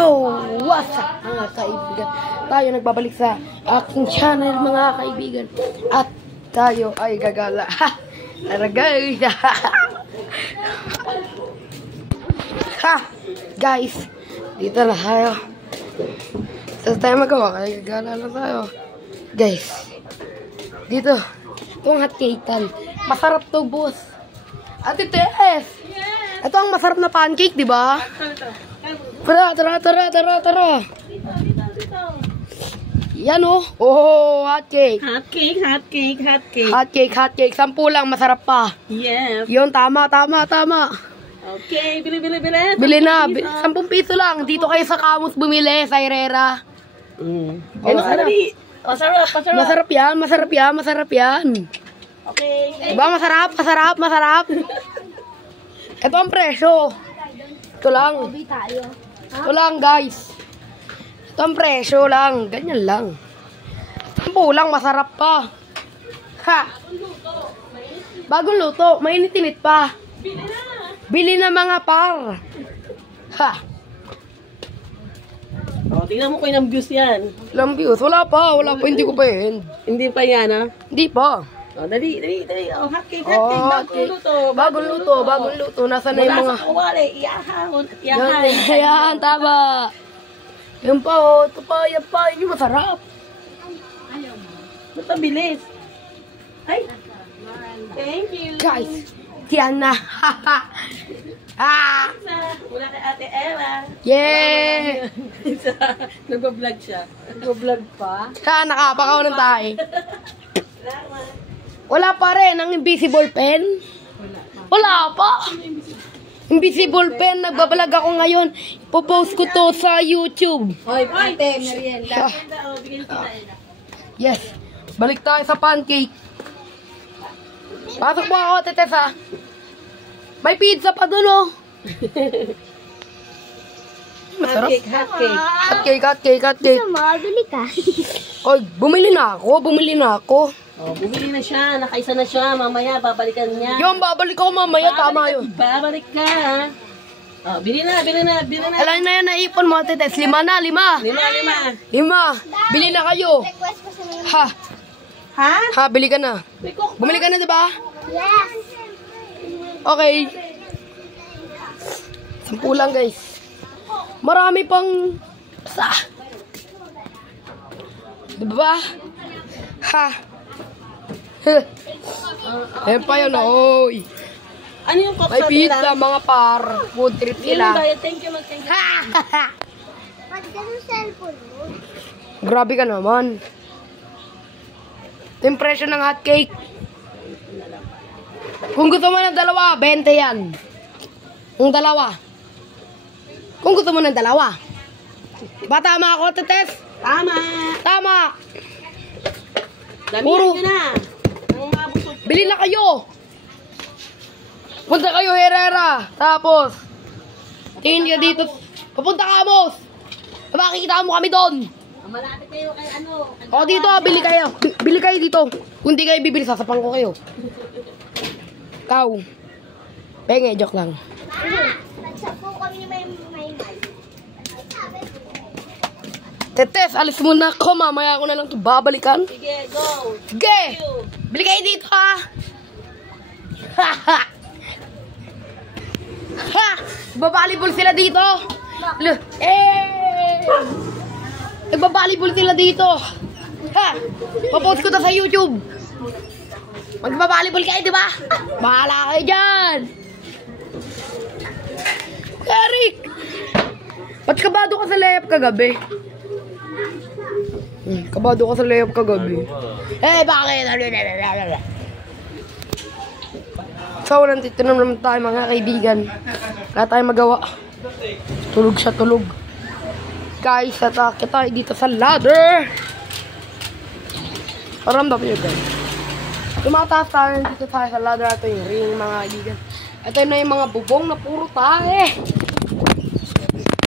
Yo, what's up mga kaibigan? Tayo nagbabalik sa aking channel mga kaibigan. At tayo ay gagala. Tara guys. Ha! Guys, dito na tayo. Saan tayo magawa? Kaya gagala lang tayo. Guys, dito. Itong hot cake tan. Masarap to, boss. Ate Tess! Ito ang masarap na pancake, di ba? Tara. Yan oh. Oh, hot cake. Hot cake. Hot cake. 10 lang, masarap pa. Yes. Yun, tama. Okay, bili. Bili na. 10 piso lang. Dito kayo sa Camus bumili, sa Herrera. Masarap yan. Okay. Diba, masarap. Ito ang presyo. Ito lang, guys. Ito ang presyo lang. Ganyan lang. 10 lang, masarap pa. Ha! Bagong luto. Mainit-init pa. Bili na mga par. Ha! Oh, tingnan mo ko yung views yan. Ilang views? Wala pa. Hindi ko pa yun. Hindi pa yan, ha? Hindi pa. Oh, dali. Oh, hot cake. Bagong luto. Nasaan na yung mga... Mula sa kawali, iyahan. Yan, tama. Yan pa, oh. Ito pa, yan pa. Yun yung masarap. Ba't ang bilis? Ay. Thank you. Guys, yan na. Mula kay Ate Ella. Yeah! Nag-vlog siya. Nag-vlog pa? Nakapakaw ng tayo. Wala pa rin ang invisible pen. Wala pa. Invisible pen. Nagbabalag ako ngayon. Ipopost ko to sa YouTube. Hoy, ate, merienda. Yes. Balik tayo sa pancake. Pasok po ako, Tetes, ha. May pizza pa dun, oh. Masarap. Hot cake. Bili ka. Oy, bumili na ako. Oh, bumili na siya. Nakaisa na siya. Mamaya, babalikan niya. Yung babalik ako mamaya, tama yun. Babalik ka, ha? Oh, bili na. Alam na yan, naipon mo, Tetes. 5 na. 5. Bili na kayo. Request ko sa mga... Ha? Bili ka na. Bumili ka na, di ba? Yes! Okay. 10 lang, guys. Marami pang... Di ba? Ha? Ayan pa yun, oy. Ano yung cook May sa pizza, mga par. Food trip sila. Thank you. Pag ganun cellphone mo. Grabe ka naman. Ito yung presyo ng hot cake. Kung gusto mo ng 2, 20 yan. Kung gusto mo ng 2. Ba tama ako, Tetes? Tama. Damihan nyo na. Bili na kayo. Punta kayo, Herrera. Tapos, tingin ka dito. Papunta ka, Amos. Makikita mo kami doon. Malapit kayo kay ano. O, dito, bili kayo. Bili kayo dito. Kung di kayo bibili, sasapang ko kayo. Ikaw. Penge, joke lang. Nagsapo kami ni May. Tetes, alis muna ako. Mamaya ako na lang ito babalikan. Sige, go. Sige! Bili kayo dito, ha? Ha! Nagbabalibol sila dito. Nagbabalibol sila dito. Ha! Papost ko na sa YouTube. Magbabalibol kayo, di ba? Bahala kayo dyan. Eric! Ba't kabado ka sa layup kagabi? Kabado ka sa layup kagabi. Bakit? So, nandito naman tayo mga kaibigan. Wala tayong magawa. Tulog. Guys, atake tayo dito sa ladder. Paramdam yun, guys. Tumataas tayo dito tayo sa ladder. Ito yung ring, mga kaibigan. Ito na yung mga bubong na puro tayo.